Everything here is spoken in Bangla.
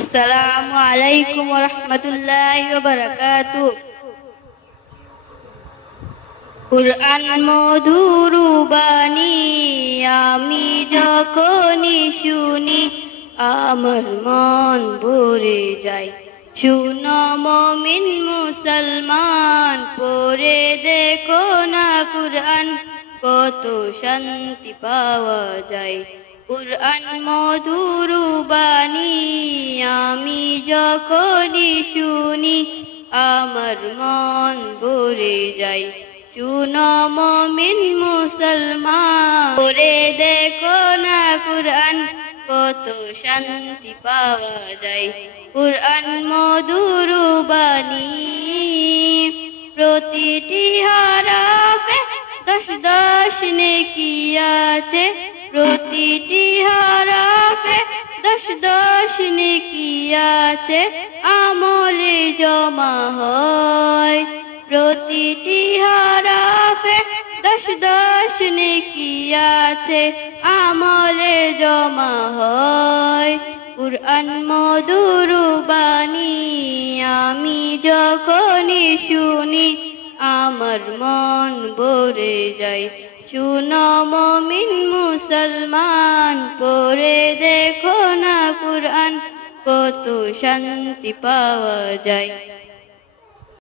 আসসালামু আলাইকুম ওয়া রাহমাতুল্লাহি ওয়া বারাকাতুহু। কুরআন মধুর বাণী আমি যখনই শুনি, আমার মন ভরে যায়। শুনো মুমিন মুসলমান, পড়ে দেখো না কুরআন, কত শান্তি পাওয়া যায়। কুরআন মধুর বাণী আমি যখনই শুনি, আমার মন ভরে যায়। শুনো মুমিন মুসলমান, পড়ে দেখো না কুরআন, কত শান্তি পাওয়া যায়। কুরআন মধুর বাণী প্রতিটি হরফে দশ দশ নেকি আছে, প্রতিটি হরফে দশ দশ নেকি আছে, আমলে জমা হয়। প্রতিটি হরফে দশ দশ নেকি আছে, আমলে জমা হয়। কুরআন মধুর বাণী আমি যখনই শুনি, আমার মন ভরে যায়। শুনো মুমিন মুসলমান, পড়ে দেখো না কুরআন, কত শান্তি পাওয়া যায়।